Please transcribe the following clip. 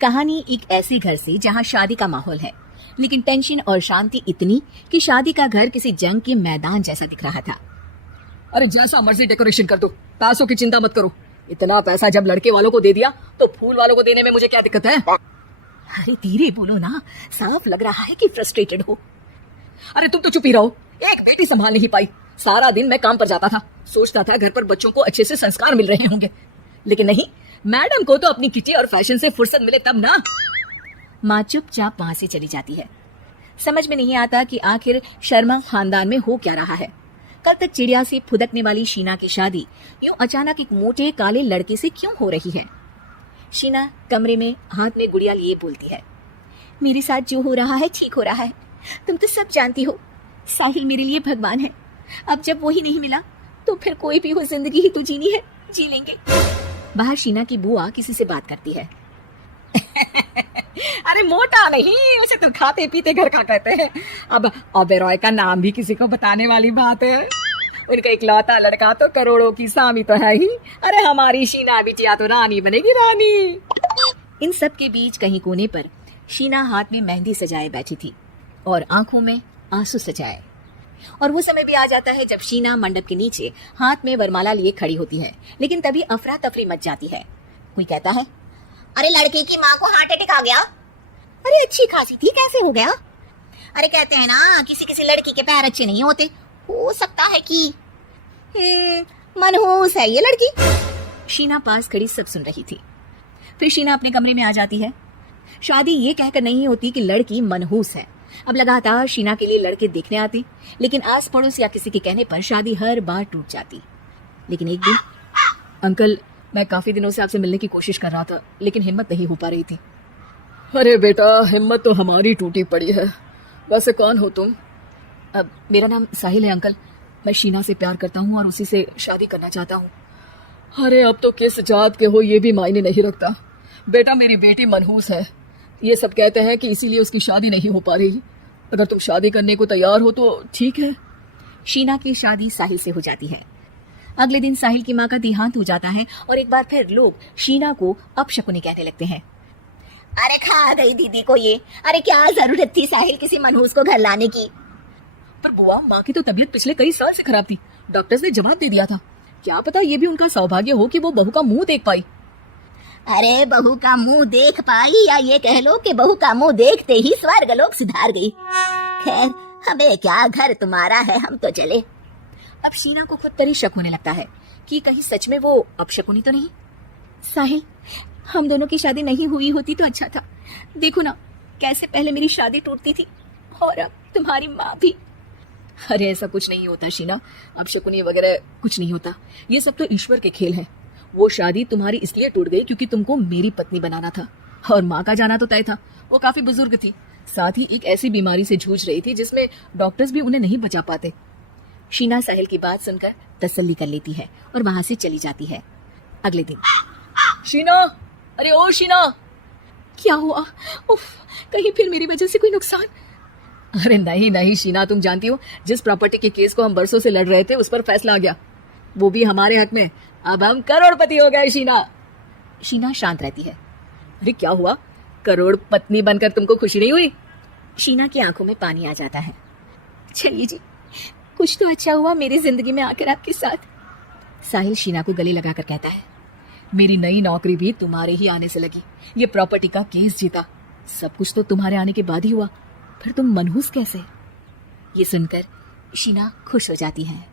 कहानी एक ऐसे घर से जहां शादी का माहौल है, लेकिन टेंशन और शांति इतनी कि शादी का घर किसी जंग के मैदान जैसा दिख रहा था। अरे जैसा मर्जी डेकोरेशन कर दो, पैसों की चिंता मत करो। इतना पैसा जब लड़के वालों को दे दिया तो फूल वालों को देने में मुझे क्या दिक्कत है? अरे धीरे बोलो ना, साफ लग रहा है कि फ्रस्ट्रेटेड हो। अरे तुम तो चुप ही रहो, एक बेटी संभाल नहीं पाई। सारा दिन मैं काम पर जाता था, सोचता था घर पर बच्चों को अच्छे से संस्कार मिल रहे होंगे, लेकिन नहीं, मैडम को तो अपनी किटी और फैशन से फुर्सत मिले तब ना। माँ चुपचाप वहां से चली जाती है। समझ में नहीं आता कि आखिर शर्मा खानदान में हो क्या रहा है। कल तक चिड़िया से फुदकने वाली शीना की शादी यूं अचानक एक मोटे काले लड़के से क्यों हो रही है। शीना कमरे में हाथ में गुड़िया लिए बोलती है, मेरे साथ जो हो रहा है ठीक हो रहा है। तुम तो सब जानती हो, साहिल मेरे लिए भगवान है। अब जब वो ही नहीं मिला तो फिर कोई भी हो, जिंदगी ही तो जीनी है, जी लेंगे। बाहर शीना की बुआ किसी से बात करती है। अरे मोटा नहीं, उसे तो खाते पीते घर का कहते हैं। अब ओबेरॉय का नाम भी किसी को बताने वाली बात है। उनका इकलौता लड़का तो करोड़ों की सामी तो है ही। अरे हमारी शीना बिटिया तो रानी बनेगी, रानी। इन सब के बीच कहीं कोने पर शीना हाथ में मेहंदी सजाए बैठी थी और आंखों में आंसू सजाए। और वो समय भी आ जाता है जब शीना मंडप के नीचे हाथ में वरमाला लिए खड़ी होती है, लेकिन तभी अफरा तफरी मच जाती है। कोई कहता है, अरे लड़के की माँ को हार्ट अटैक आ गया। अरे अच्छी खासी थी, कैसे हो गया? अरे कहते हैं ना, किसी किसी लड़की के पैर अच्छे नहीं होते, हो सकता है कि मनहूस है ये लड़की। शीना पास खड़ी सब सुन रही थी। फिर शीना अपने कमरे में आ जाती है। शादी ये कहकर नहीं होती कि लड़की मनहूस है। अब लगातार शीना के लिए लड़के देखने आते, लेकिन आस पड़ोस या किसी के कहने पर शादी हर बार टूट जाती। लेकिन एक दिन, अंकल, मैं काफी दिनों से आपसे मिलने की कोशिश कर रहा था, लेकिन हिम्मत नहीं हो पा रही थी। अरे बेटा, हिम्मत तो हमारी टूटी पड़ी है। वैसे कौन हो तुम? अब मेरा नाम साहिल है अंकल। मैं शीना से प्यार करता हूँ और उसी से शादी करना चाहता हूँ। अरे अब तो किस जात के हो ये भी मायने नहीं रखता। बेटा, मेरी बेटी मनहूस है, ये सब कहते हैं कि इसीलिए उसकी शादी नहीं हो पा रही। अगर तुम शादी करने को तैयार हो तो ठीक है। शीना की शादी साहिल से हो जाती है। अगले दिन साहिल की माँ का देहांत हो जाता है और एक बार फिर लोग शीना को अपशकुनी कहने लगते हैं। अरे खा गई दीदी को ये। अरे क्या जरूरत थी साहिल किसी मनहूस को घर लाने की। पर बुआ, माँ की तो तबीयत पिछले कई साल से खराब थी। डॉक्टर्स ने जवाब दे दिया था। क्या पता ये भी उनका सौभाग्य हो कि वो बहू का मुंह देख पाई। अरे बहू का मुंह देख पाई, या ये कह लो कि बहू का मुंह देखते ही स्वर्गलोक सुधार गई। खैर, हमें क्या, घर तुम्हारा है, हम तो चले। अब शीना को खुद पर ही शक होने लगता है कि कहीं सच में वो अपशकुनी तो नहीं। साहिल, हम दोनों की शादी नहीं हुई होती तो अच्छा था। देखो ना, कैसे पहले मेरी शादी टूटती थी और अब तुम्हारी माँ भी। अरे ऐसा कुछ नहीं होता शीना, अपशकुनी वगैरह कुछ नहीं होता। ये सब तो ईश्वर के खेल हैं। वो शादी तुम्हारी इसलिए टूट गई क्योंकि तुमको मेरी पत्नी बनाना था, और माँ का जाना तो तय था। वो काफी बुजुर्ग थी, साथ ही एक ऐसी बीमारी से जूझ रही थी जिसमें डॉक्टर्स भी उन्हें नहीं बचा पाते। शीना साहिल की बात सुनकर तसल्ली कर लेती है और वहां से चली जाती है। अगले दिन, शीना, अरे ओ शीना। क्या हुआ? उफ, कहीं फिर मेरी वजह से कोई नुकसान? अरे नहीं नहीं शीना, तुम जानती हो जिस प्रॉपर्टी के केस को हम बरसों से लड़ रहे थे उस पर फैसला आ गया, वो भी हमारे हक में। अब हम करोड़पति हो गए शीना। शीना शांत रहती है। अरे क्या हुआ? करोड़ पत्नी बनकर तुमको खुशी नहीं हुई? शीना की आंखों में पानी आ जाता है। चलिए जी, कुछ तो अच्छा हुआ मेरी जिंदगी में आकर आपके साथ। साहिल शीना को गले लगाकर कहता है, मेरी नई नौकरी भी तुम्हारे ही आने से लगी, ये प्रॉपर्टी का केस जीता, सब कुछ तो तुम्हारे आने के बाद ही हुआ। फिर तुम मनहूस कैसे? ये सुनकर शीना खुश हो जाती है।